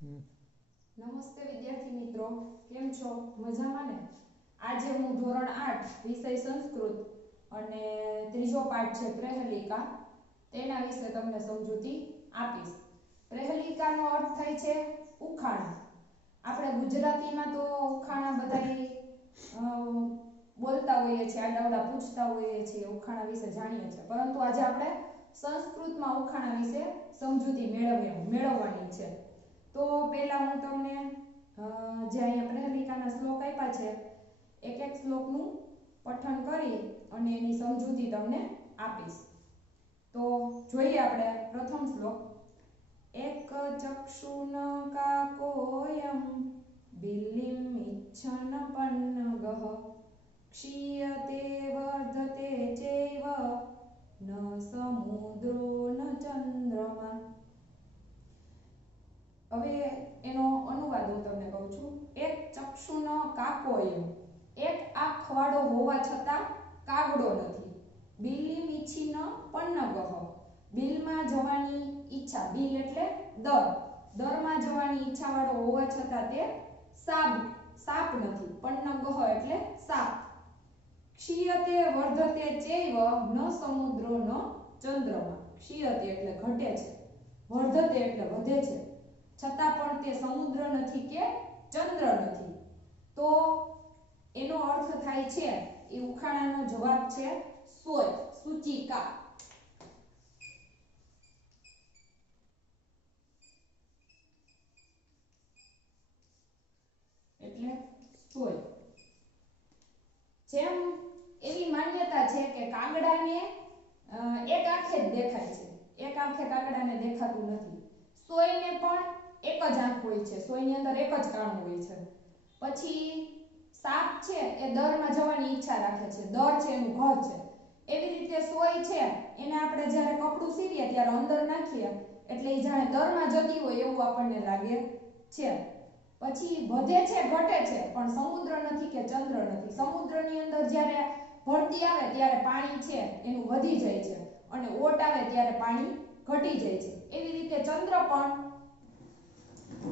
નમસ્તે વિદ્યાર્થી મિત્રો, કેમ છો? મજામાં ને? આજે હું ધોરણ 8 વિષય સંસ્કૃત અને ત્રીજો પાઠ છે પ્રહેલિકા. તેના વિશે તમને સમજૂતી આપીશ. પ્રહેલિકાનો અર્થ થાય છે ઉખાણ. આપણે ગુજરાતીમાં તો ઉખાણા બધા બોલતા હોઈએ છીએ, આડાવડા પૂછતા હોઈએ છીએ, ઉખાણા વિશે જાણીએ છીએ. પરંતુ આજે આપણે સંસ્કૃતમાં ઉખાણા વિશે સમજૂતી મેળવવી મેળવવાની છે. તો પહેલા હું તમને જે અહીંયા પ્રહેલિકાના શ્લોક આપ્યા છે, એક એક શ્લોકનું પઠન કરી અને એની સમજૂતી તમને આપીશ. તો જોઈએ આપણે પ્રથમ શ્લોક. એક ચક્ષુન કાકોયમ બિલ્લિમ ઇચ્છન પન્નગઃ, ક્ષીયતે વર્ધતે ચૈવ, ન સમુદ્રો ન ચંદ્રમા હવે એનો અનુવાદ હું તમને કહું છું. એક ચક્ષુનો કાકો એમ એક આંખવાળો હોવા છતાં કાગડો નથી. બિલની મીછી ન પન્નગહ. બિલમાં જવાની ઈચ્છા, બિલ એટલે દર. દરમાં જવાની ઈચ્છા વાળો હોવા છતાં તે સાપ સાપ નથી. પન્નગહ એટલે સાપ. ક્ષીયતે વર્ધતે ચૈવ, ન સમુદ્રો ન ચંદ્રમાં. ક્ષીયતે એટલે ઘટે છે. વર્ધતે એટલે વધે છે. તે સમુદ્ર નથી કે ચંદ્ર નથી. તો એનો અર્થ થાય છે, એ ઉખાણાનો જવાબ છે સોય, સૂચિકા. એટલે સોય. જેમ એવી માન્યતા છે કે કાગડાને એક આંખે જ દેખાય છે. એક આંખે કાગડાને દેખાતું નથી. સોયને પણ એક જ આંખ હોય છે સોયની અંદર એક જ કાણું હોય છે. પછી સાપ છે, એ દરમાં જવાની ઈચ્છા રાખે છે. દર છે, એનું ઘર છે. એવી રીતે સોય છે, એને આપણે જ્યારે કપડું સીવીએ ત્યારે અંદર નાખીએ, એટલે એ જાણે દરમાં જતી હોય એવું આપણને લાગે છે. પછી વધે છે, ઘટે છે, પણ સમુદ્ર નથી કે ચંદ્ર નથી. સમુદ્રની અંદર જ્યારે ભરતી આવે ત્યારે પાણી છે, એનું વધી જાય છે. અને ઓટ આવે ત્યારે પાણી ઘટી જાય છે. એવી રીતે ચંદ્ર પણ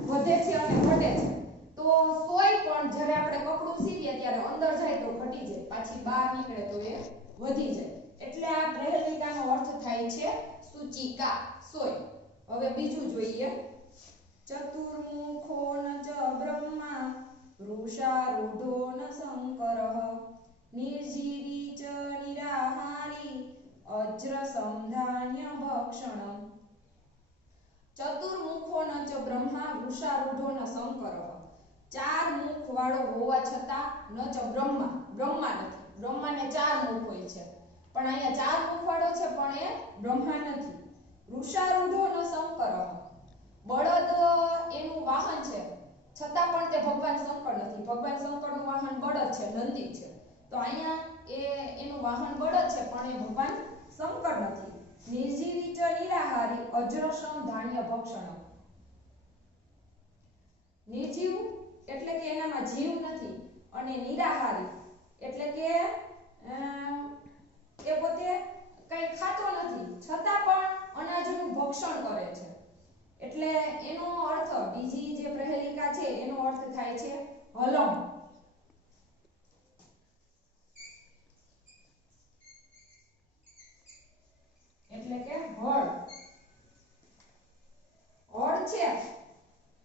વધે છે અને ઘટે છે. તો સોય પણ જ્યારે આપણે કપડું સીવીએ ત્યારે અંદર જાય તો ઘટી જાય. પાછી બહાર નીકળે તો એ વધી જાય. એટલે આ પ્રહેલિકાનો અર્થ થાય છે સૂચિકા, સોય. હવે બીજું જોઈએ. ચતુર્મુખો ન ચ બ્રહ્મા વૃષારૂઢો ન શંકરઃ. નિર્જીવી ચ નિરાહારી અજ્ર સંધાન્ય ભક્ષણમ ચતુર્મુખો ન ચ બ્રહ્મા ન શંકર ચાર મુખ વાળો હોવા છતાં ન ચ બ્રહ્મા. બ્રહ્મા નથી. બ્રહ્માને ચાર મુખ હોય છે. પણ અહીંયા ચાર મુખ વાળો છે, પણ એ બ્રહ્મા નથી. વૃષારૂઢો ન શંકર બળદ એનું વાહન છે. છતાં પણ તે ભગવાન શંકર નથી. ભગવાન શંકરનું વાહન બળદ છે, નંદી છે. તો અહીંયા એ, એનું વાહન બળદ છે, પણ એ ભગવાન શંકર નથી. નિર્જીવી ચ નિરાહારી, અજ્રસમ, ધાન્ય, ભક્ષણ. નિર્જીવ એટલે કે એનામાં જીવ નથી, અને નિરાહારી એટલે કે એ પોતે કઈ ખાતો નથી, છતાં પણ અનાજનું ભક્ષણ કરે છે. એટલે એનો અર્થ બીજી જે પ્રહેલિકા છે, એનો અર્થ થાય છે હલમ એટલે કે હળ હળ છે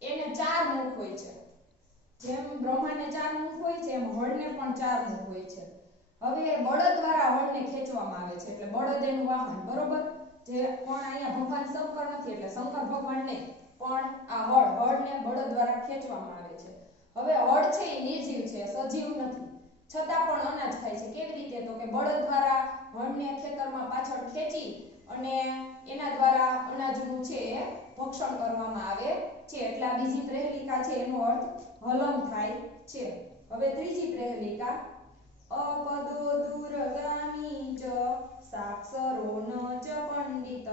એને ચાર મુખ હોય છે જેમ બ્રહ્માને ચાર મુખ હોય છે એમ હળને પણ ચાર મુખ હોય છે. હવે બળદ દ્વારા હળને ખેંચવામાં આવે છે, એટલે બળદ એનું વાહન, બરોબર? જે પણ અહીંયા ભગવાન શંકર નથી, એટલે શંકર ભગવાન નહીં પણ આ હળ, હળને બળદ દ્વારા ખેંચવામાં આવે છે. હવે હળ છે એ નિર્જીવ છે, સજીવ નથી. છતાં પણ અનાજ ખાય છે. કેવી રીતે? તો કે બળદ દ્વારા હળને ખેતરમાં પાછળ ખેંચી અને એના દ્વારા અનાજનું છે એ ભક્ષણ કરવામાં આવે છે. એટલે બીજી પ્રહેલિકા છે, એનો અર્થ હલમ થાય છે. હવે ત્રીજી પ્રહેલિકા અપદો દુર્ગામી ચ સાક્ષરો ન ચ પંડિત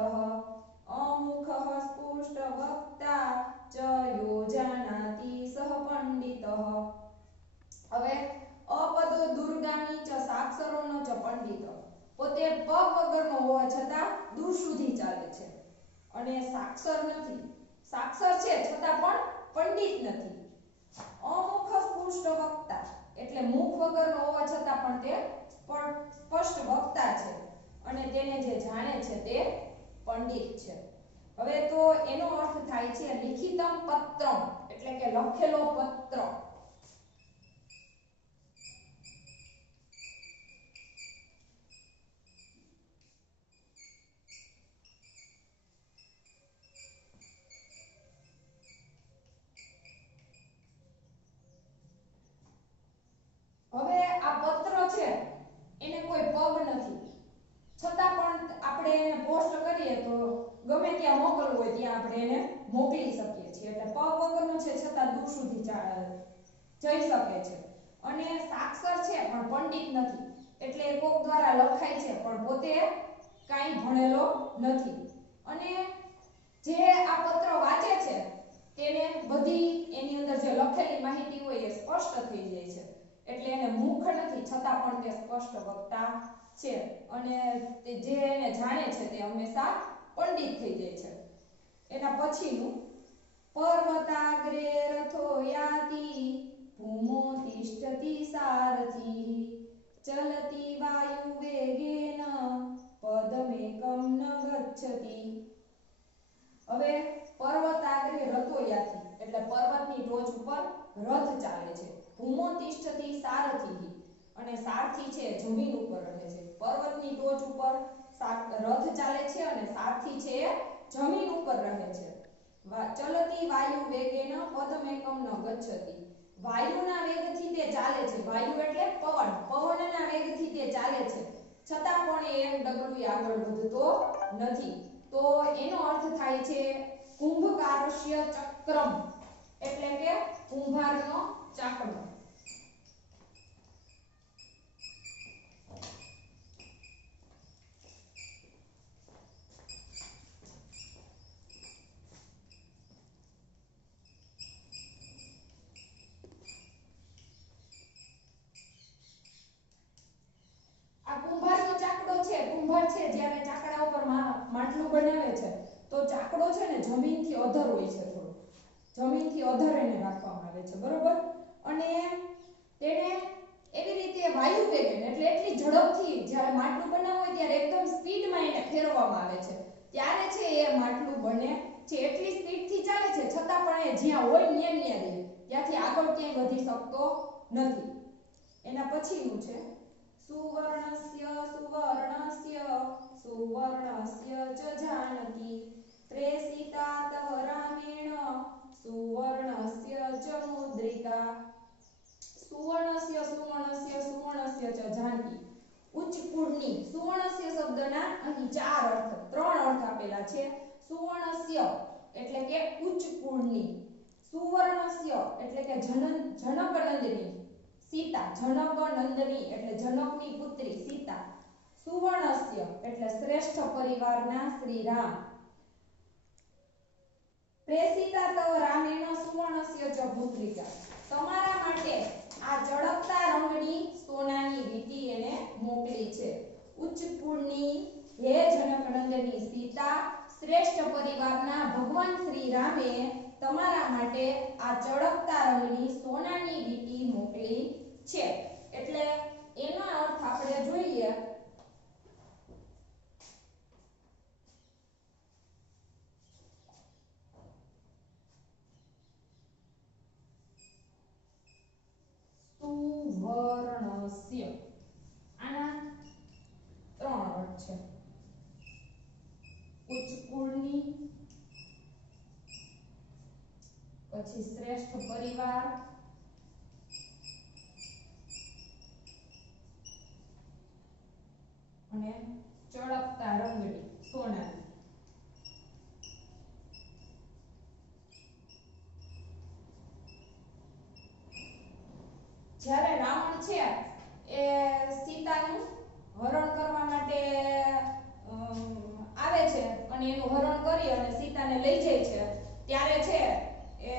અમુખ સ્પુષ્ટ વક્તા ચ યોજાનાતિ સહ પંડિત હવે અપદો દુર્ગામી ચ સાક્ષરો ન ચ પંડિત પોતે પગ વગરનો હોવા છતાં દૂર સુધી ચાલે છે. અને સાક્ષર નથી. સાક્ષર છે છતાં પણ પંડિત નથી. અમુખ સ્પુષ્ટ વક્તા એટલે મુખ વગરનો હોવા છતાં પણ તે સ્પષ્ટ વક્તા છે. અને તેને જે જાણે છે તે પંડિત છે. હવે તો એનો અર્થ થાય છે લિખિતમ પત્રમ, એટલે કે લખેલો પત્ર હવે આ પત્ર છે એને કોઈ પગ નથી છતાં પણ આપણે એને પોસ્ટ કરીએ તો ગમે ત્યાં મોકલવું હોય ત્યાં આપણે એને મોકલી શકીએ છીએ. એટલે પગ વગરનું છે છતાં દૂર સુધી જઈ શકે છે. અને સાક્ષર છે પણ પંડિત નથી. એટલે કોક દ્વારા લખાય છે પણ પોતે કાંઈ ભણેલો નથી. અને જે આ પત્ર વાંચે છે, તેને બધી એની અંદર જે લખેલી માહિતી હોય એ સ્પષ્ટ થઈ જાય છે. નથી, છતાં પણ તે સ્પષ્ટ વક્તા છે અને તે જે એને જાણે છે તે હંમેશા પંડિત થઈ જાય છે. એના પછીનું, પર્વતાગ્રે રથો યાતિ, ભૂમો તિષ્ઠતિ સારથિ ચલતી વાયુ વેગેન પદમેકમ ન ગચ્છતિ હવે પર્વતાગ્રે રથો યાતિ એટલે પર્વતની ટોચ ઉપર રથ ચાલે છે ભૂમો તિષ્ઠતિ સારથિ અને સારથી છે, જમીન ઉપર રહે છે. પર્વતની ટોચ ઉપર રથ ચાલે છે અને સારથી છે, જમીન ઉપર રહે છે. ચલતી વાયુ વેગેન પદમેકમ ન ગચ્છતિ. વાયુના વેગથી તે ચાલે છે. વાયુ એટલે પવન. પવનના વેગથી તે ચાલે છે. છતાં પણ એ ડગલું આગળ વધતો નથી. તો એનો અર્થ થાય છે કુંભકારસ્ય ચક્રમ. એટલે કે કુંભારનો ચાકડો આ કુંભારનો ચાકડો છે છે, જ્યારે ચાકડા ઉપર માટલું બનાવે છે, તો ચાકડો છે ને જમીનથી અધર હોય છે થોડો. જમીનથી અધર એને રાખવામાં આવે છે, બરોબર? અને તેને એવી રીતે વાયુ વેગન એટલે એટલી ઝડપથી જ્યારે માટલું બનાવવું હોય ત્યારે એકદમ સ્પીડમાં એને ફેરવવામાં આવે છે. ત્યારે છે એ માટલું બને છે, એટલી સ્પીડથી ચાલે છે, છતાં પણ એ જ્યાં હોય ત્યાં ત્યાં રહે. ત્યાંથી આગળ ક્યાંય વધી શકતો નથી. એના પછીનું છે? સુવર્ણસ્ય સુવર્ણસ્ય સુવર્ણસ્ય ચ જાનકી પ્રેષિતા તવ રામેણ સુવર્ણસ્ય ચ મુદ્રિકા સુવર્ણસ્ય સુવર્ણસ્ય સુવર્ણસ્ય ચ જાનકી ઉચ્ચ કુળની સુવર્ણસ્ય શબ્દના અહીં ચાર અર્થ, ત્રણ અર્થ આપેલા છે. સુવર્ણસ્ય એટલે કે ઉચ્ચ કુળની. સુવર્ણસ્ય એટલે કે જનન જનકનંદની સીતા જનક નંદની એટલે જનકની પુત્રી સીતા, સુવર્ણસ્ય એટલે શ્રેષ્ઠ પરિવારના શ્રી રામ પ્રેસિતા તવ રામેણ સુવર્ણસ્ય ચ ભૂત્રિકા તમારા માટે આ ચળકતા રંગની સોનાની વીંટી એને મોકલી છે. ઉચ્ચ કુળની હે જનકનંદની સીતા, શ્રેષ્ઠ પરિવારના ભગવાન શ્રી રામે તમારા માટે આ ચળકતા રંગની સોનાની વીટી મોકલી છે. એટલે એનો અર્થ આપણે જોઈએ સુવર્ણસ્ય. આના ત્રણ અર્થ છે. ઉચ્ચ પછી શ્રેષ્ઠ પરિવાર અને ચળકતા રંગની સોનાની. જ્યારે રાવણ છે, એ સીતાનું હરણ કરવા માટે આવે છે, અને એનું હરણ કરી અને સીતાને લઈ જાય છે, ત્યારે છે, એ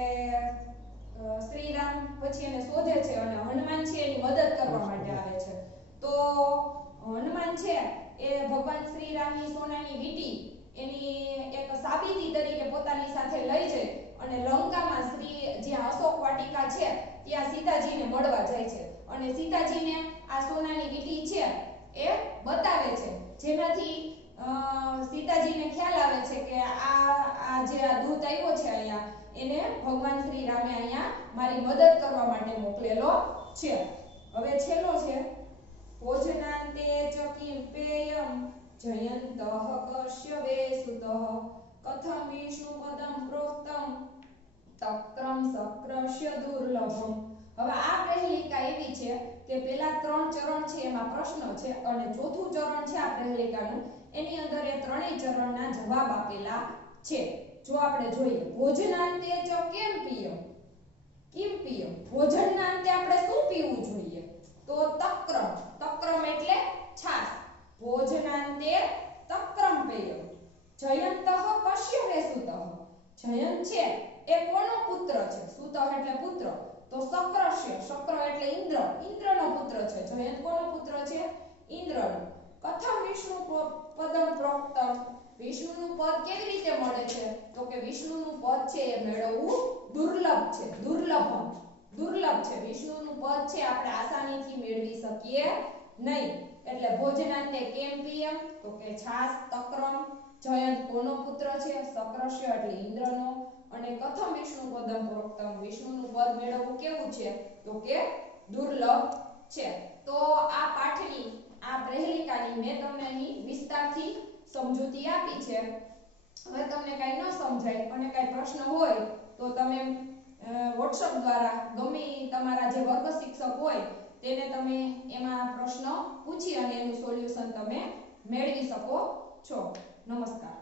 શ્રીરામ પછી એને શોધે છે અને હનુમાન છે એની મદદ કરવા માટે આવે છે. તો હનુમાન છે, એ ભગવાન શ્રી રામની સોનાની વીટી એની એક સાબિતી તરીકે પોતાની સાથે લઈ જાય અને લંકામાં શ્રી જ્યાં અશોક વાટિકા છે, ત્યાં સીતાજીને મળવા જાય છે. અને સીતાજીને આ સોનાની વીટી છે, એ બતાવે છે. જેનાથી સીતાજીને ખ્યાલ આવે છે કે આ આ જે આ દૂત આવ્યો છે અહીંયા, એને ભગવાન શ્રી રામે અહીંયા મારી મદદ કરવા માટે મોકલેલો છે. હવે છેલ્લો છે ભોજનાંતે ચ કિં જયંતઃ કશ્યપે સુતઃ વિષ્ણુપદં પ્રોક્તમ તક્રમ સક્રશ્ય દુર્લભમ હવે આ પ્રહેલિકા એવી છે કે પેલા ત્રણ ચરણ છે, એમાં પ્રશ્ન છે અને ચોથું ચરણ છે આ પ્રહેલિકાનું એની અંદર એ ત્રણેય ચરણના જવાબ આપેલા છે. જો આપણે જોઈએ ભોજનાંતે ચ કેમ પીયમ કેમ પીયમ ભોજનના અંતે આપણે શું પીવું જોઈએ? તો તક્રમ એટલે છાશ ભોજનાંતે તક્રમ પેયમ જયંતઃ કશ્યપે સુતઃ જયંત છે, એ કોનો પુત્ર છે? સુતઃ એટલે પુત્ર? તો શક્રશ્ય શક્ર એટલે ઇન્દ્ર. ઇન્દ્રનો પુત્ર છે. જયંત કોનો પુત્ર છે? ઇન્દ્રનો. કથમ વિષ્ણુ પદમ પ્રોક્તમ. વિષ્ણુનું પદ કેવી રીતે મળે છે? તો કે વિષ્ણુનું પદ છે એ મેળવવું દુર્લભ છે. દુર્લભ. દુર્લભ છે. વિષ્ણુનું પદ છે આપણે આસાનીથી મેળવી શકીએ નહીં. એટલે ભોજનાંતે કેમ પ્રિયમ તો કે છાસ, તક્રમ જયંત કોનો પુત્ર છે? સક્રશ્ય એટલે ઇન્દ્રનો. અને કથમ વિષ્ણુ પદમ પ્રોક્તમ. વિષ્ણુનું પદ મેળવવું કેવું છે? તો કે દુર્લભ છે. તો આ પાઠની, આ પ્રહેલિકાની મેં તમને અહીં વિસ્તારથી સમજૂતી આપી છે. હવે તમને કાંઈ ન સમજાય, અને કાંઈ પ્રશ્ન હોય, તો તમે વોટ્સઅપ દ્વારા ગમે તમારા જે વર્ગ શિક્ષક હોય, તેને તમે એમાં પ્રશ્ન પૂછી અને એનું સોલ્યુશન તમે મેળવી શકો છો. Namaskar.